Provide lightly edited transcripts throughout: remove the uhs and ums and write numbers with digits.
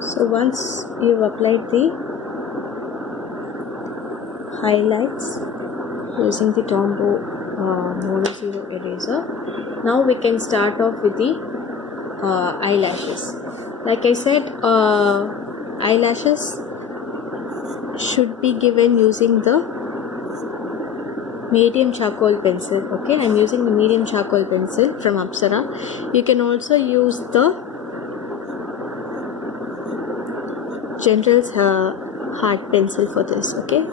So once you've applied the highlights using the Tombow Mono Zero eraser, now we can start off with the eyelashes. Like I said, eyelashes should be given using the medium charcoal pencil. Okay, I'm using the medium charcoal pencil from Apsara. You can also use the General's hard pencil for this. Okay,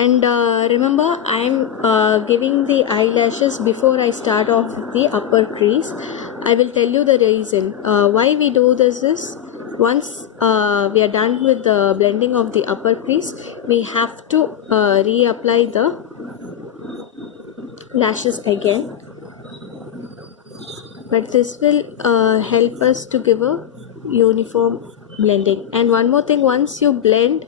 and remember, I'm giving the eyelashes before I start off with the upper crease. I will tell you the reason why we do this is, once we are done with the blending of the upper crease, we have to reapply the lashes again, but this will help us to give a uniform blending. And one more thing, once you blend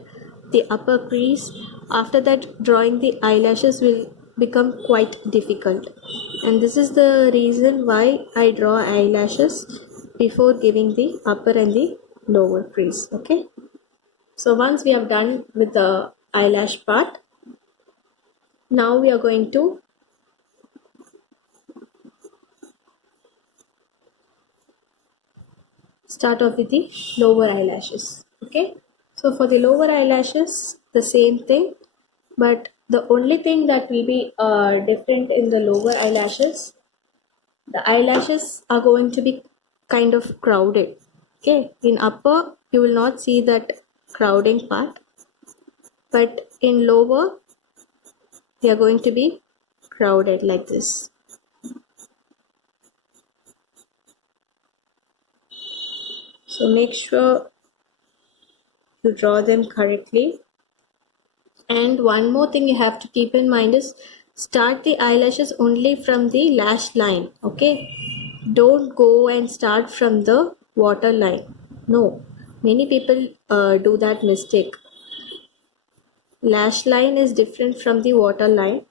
the upper crease, after that drawing the eyelashes will become quite difficult, and this is the reason why I draw eyelashes before giving the upper and the lower crease. Okay, so once we have done with the eyelash part, now we are going to start off with the lower eyelashes. Okay, so for the lower eyelashes, the same thing, but the only thing that will be different in the lower eyelashes, the eyelashes are going to be kind of crowded. Okay, in upper you will not see that crowding part, but in lower they are going to be crowded like this. So make sure you draw them correctly. And one more thing you have to keep in mind is, start the eyelashes only from the lash line. Okay, don't go and start from the water line. No, many people do that mistake. Lash line is different from the water line,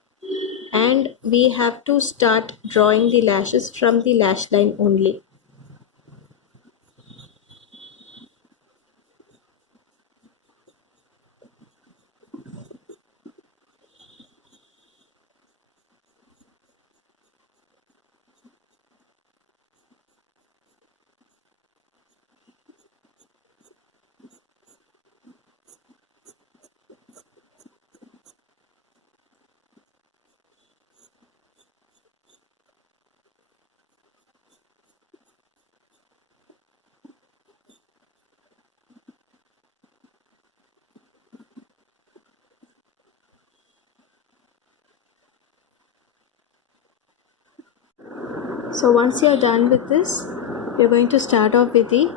and we have to start drawing the lashes from the lash line only. So once you are done with this, you're going to start off with the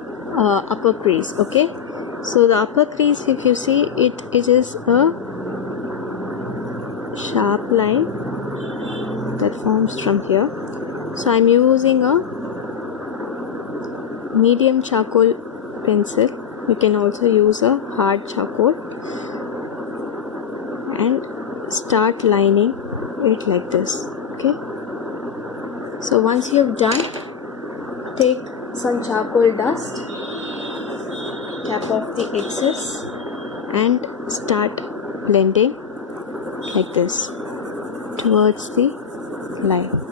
upper crease. Okay, so the upper crease, if you see it, it is a sharp line that forms from here. So I'm using a medium charcoal pencil. You can also use a hard charcoal, and start lining it like this. Okay, so once you've done, take some charcoal dust, cap off the excess, and start blending like this towards the line.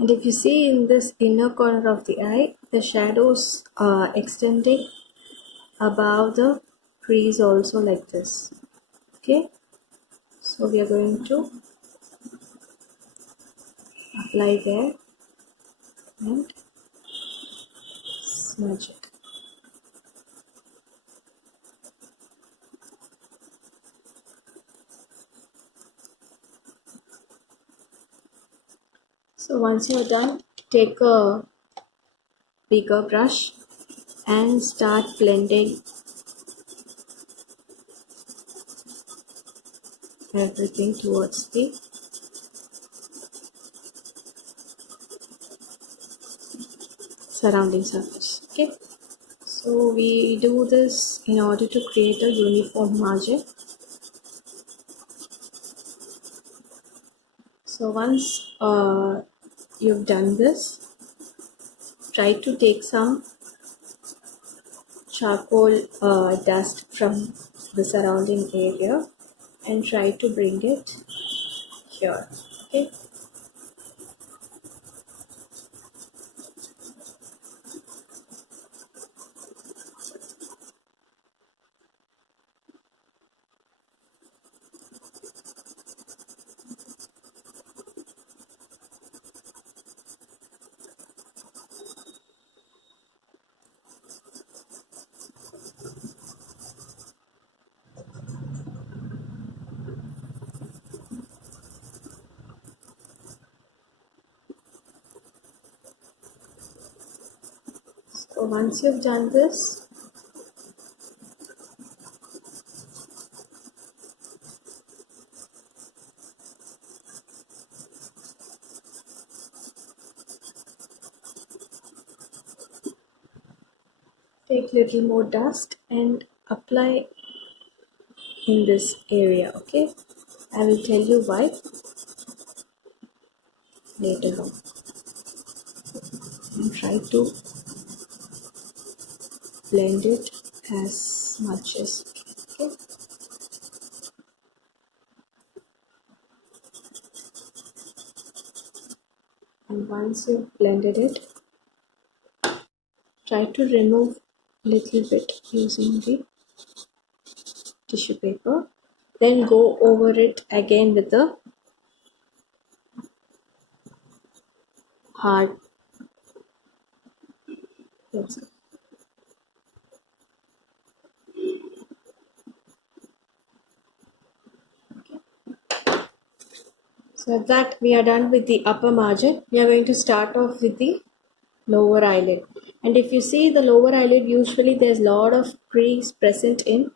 And if you see in this inner corner of the eye, the shadows are extending above the crease also like this. Okay, so we are going to apply there and smudge it. So once you're done, take a bigger brush and start blending everything towards the surrounding surface. Okay, so we do this in order to create a uniform margin. So once you've done this, try to take some charcoal dust from the surrounding area and try to bring it here. Okay, so once you've done this, take little more dust and apply in this area. Okay, I will tell you why later on. And try to blend it as much as you can. Okay, and once you've blended it, try to remove little bit using the tissue paper, then go over it again with the hard pencil. So that we are done with the upper margin, we are going to start off with the lower eyelid. And if you see the lower eyelid, usually there's a lot of crease present in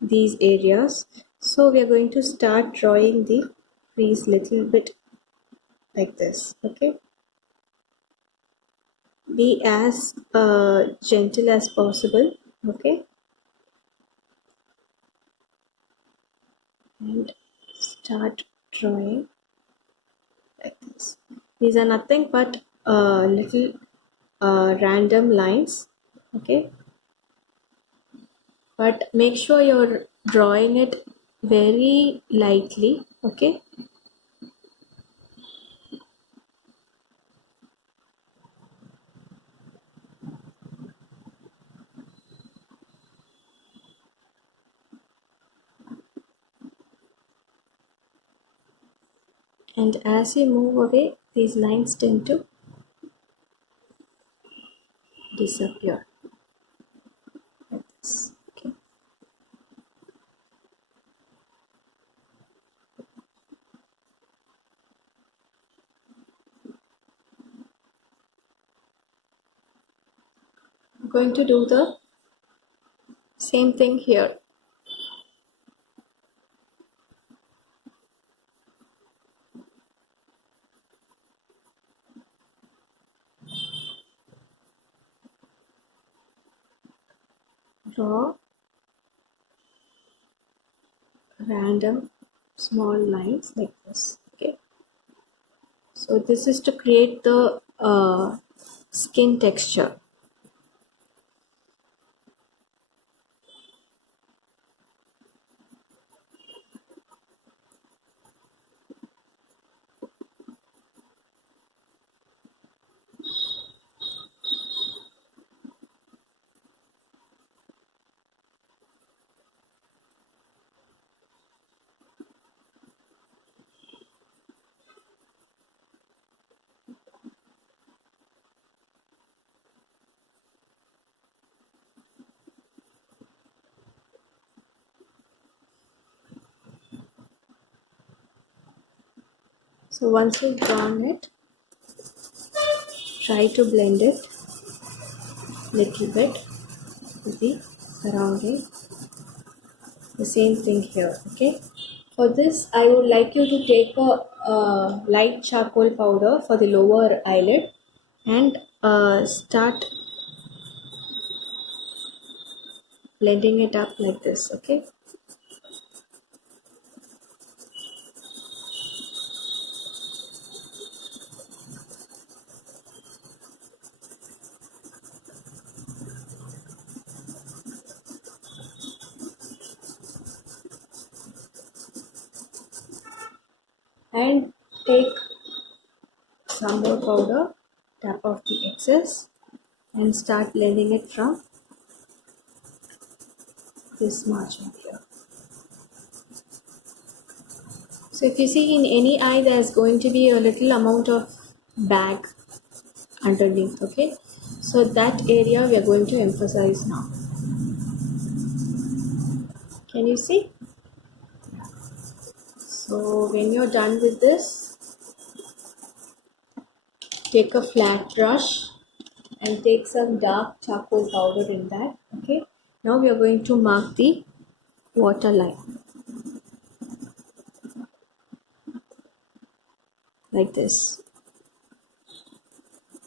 these areas. So we are going to start drawing the crease little bit like this. Okay, be as gentle as possible. Okay, and start drawing like this. These are nothing but little random lines. Okay, but make sure you're drawing it very lightly. Okay, and as you move away, these lines tend to disappear like this. Okay, I'm going to do the same thing here. Draw random small lines like this. Okay, so this is to create the skin texture. So once you've drawn it, try to blend it little bit with the surrounding. The same thing here. Okay. For this, I would like you to take a light charcoal powder for the lower eyelid and start blending it up like this. Okay. And take some more powder, tap off the excess and start blending it from this margin here. So if you see in any eye, there's going to be a little amount of bag underneath. Okay, so that area we are going to emphasize now. Can you see? So when you're done with this, take a flat brush and take some dark charcoal powder in that. Okay, now we are going to mark the waterline like this.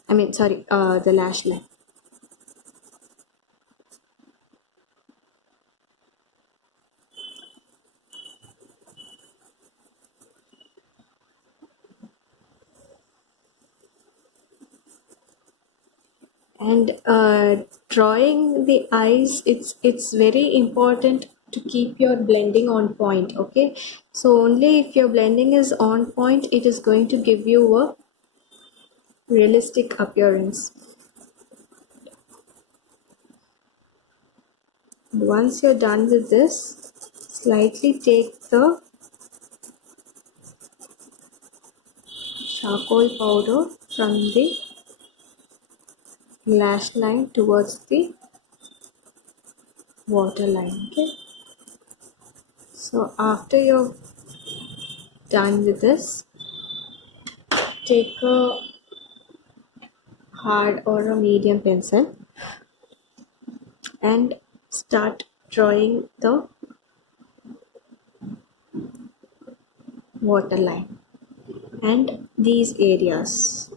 The lash line. And drawing the eyes, it's very important to keep your blending on point. Okay, so only if your blending is on point, it is going to give you a realistic appearance. Once you're done with this, slightly take the charcoal powder from the lash line towards the waterline. Okay, so after you're done with this, take a hard or a medium pencil and start drawing the waterline and these areas.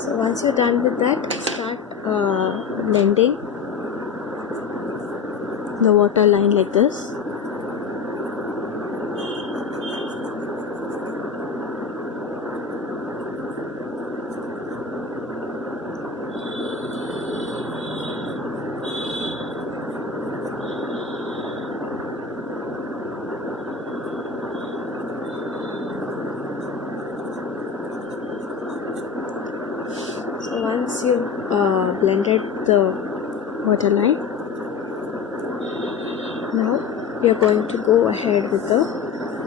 So once you're done with that, start blending the waterline like this. So once you've blended the waterline, now we are going to go ahead with the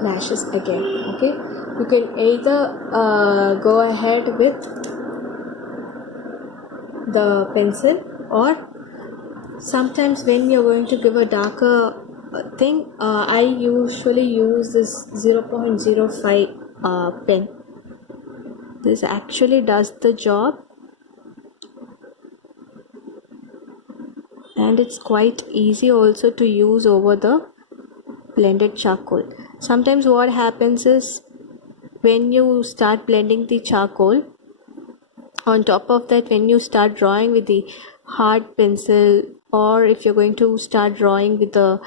lashes again. Okay, you can either go ahead with the pencil, or sometimes when you're going to give a darker thing, I usually use this 0.05 pen. This actually does the job and it's quite easy also to use over the blended charcoal. Sometimes what happens is, when you start blending the charcoal, on top of that, when you start drawing with the hard pencil, or if you're going to start drawing with the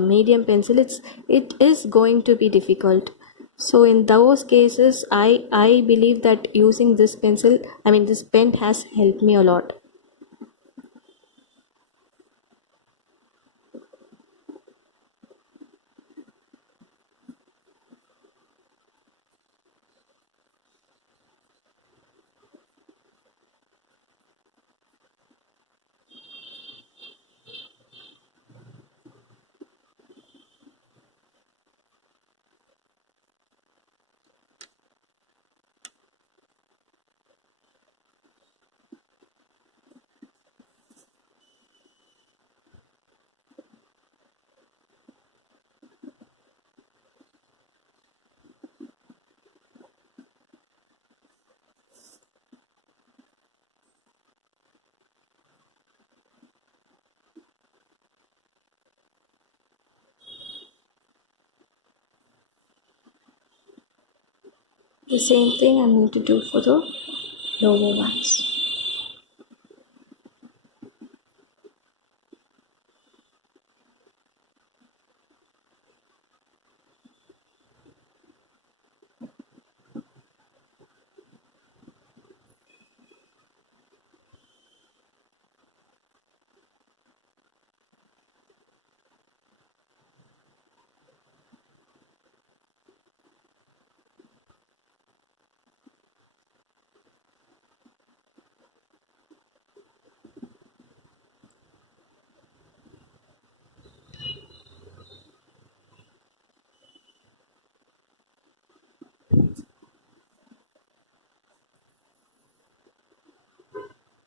medium pencil, it is going to be difficult. So in those cases, I believe that using this this pen has helped me a lot. The same thing I'm going to do for the lower ones.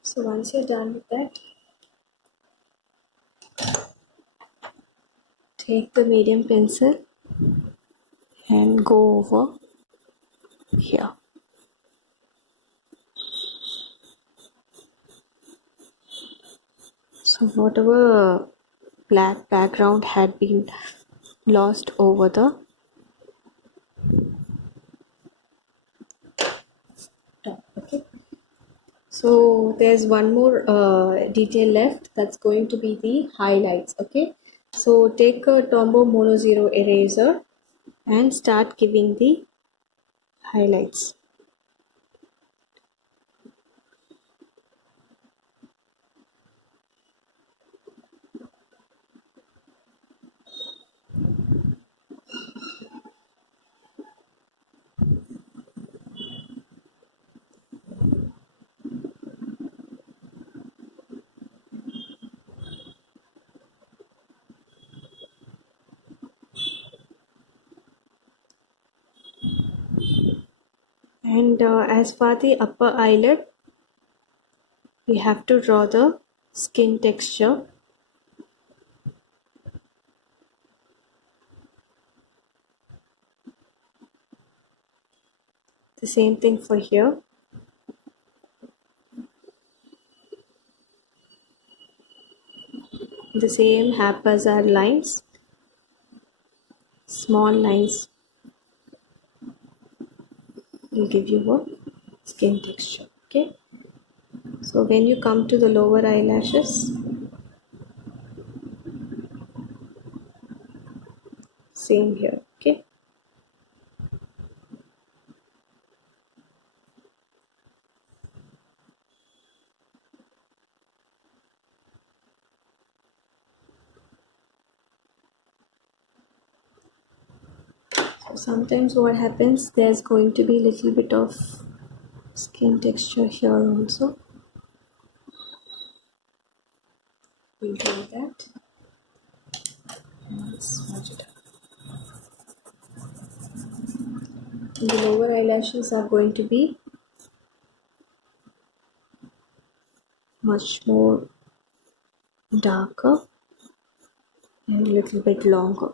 So once you're done with that, take the medium pencil and go over here. So whatever black background had been lost over the top. Okay. So there's one more detail left, that's going to be the highlights. Okay. So take a Tombow Mono Zero eraser and start giving the highlights. And as for the upper eyelid, we have to draw the skin texture. The same thing for here. The same haphazard lines, small lines will give you a skin texture. Okay. So when you come to the lower eyelashes, same here. Okay. So sometimes what happens, there's going to be a little bit of skin texture here also. We'll do that. And smudge it up. And the lower eyelashes are going to be much more darker and a little bit longer.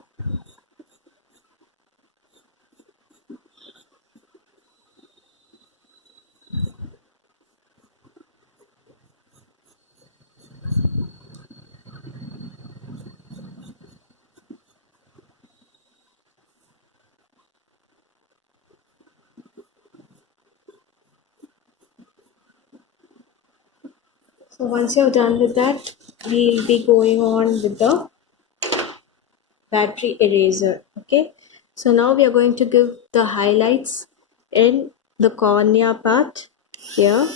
So once you're done with that, we'll be going on with the battery eraser. Okay. So now we are going to give the highlights in the cornea part here.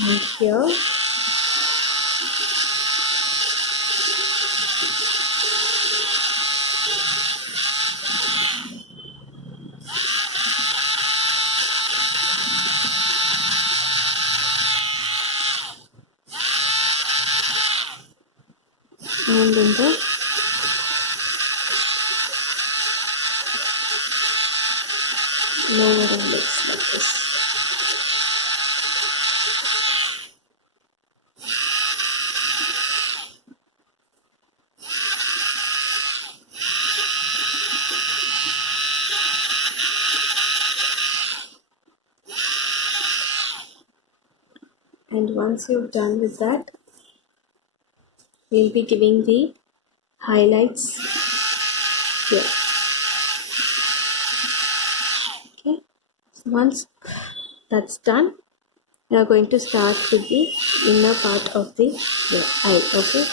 And here. And in the lower index like this. And once you've done with that, we'll be giving the highlights here. Okay, so once that's done, we are going to start with the inner part of the eye. Okay,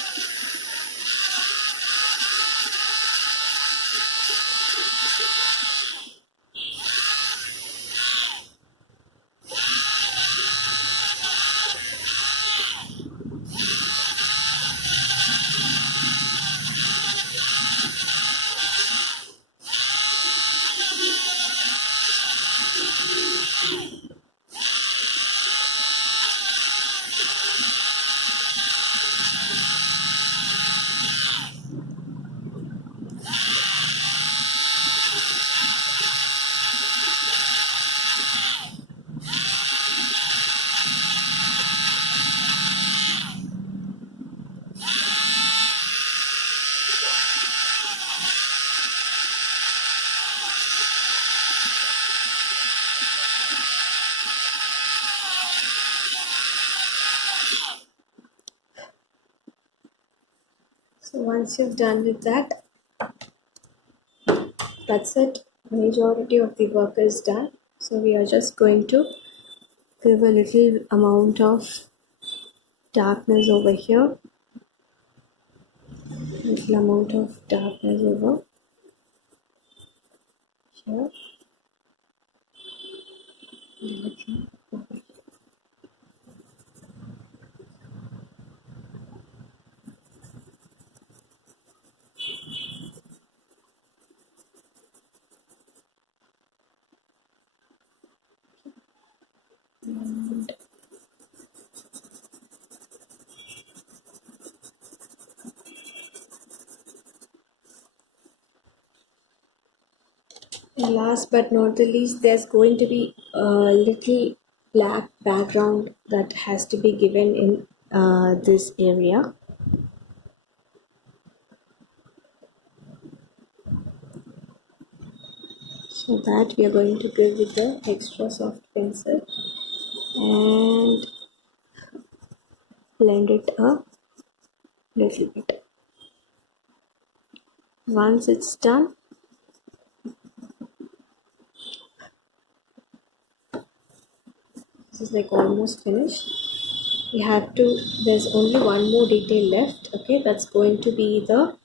so once you've done with that, that's it. Majority of the work is done. So we are just going to give a little amount of darkness over here, little amount of darkness over here, and little over here. And last but not the least, there's going to be a little black background that has to be given in this area. So that we are going to give with the extra soft pencil and blend it a little bit. Once it's done, this is like almost finished. We have to, there's only one more detail left. Okay, that's going to be the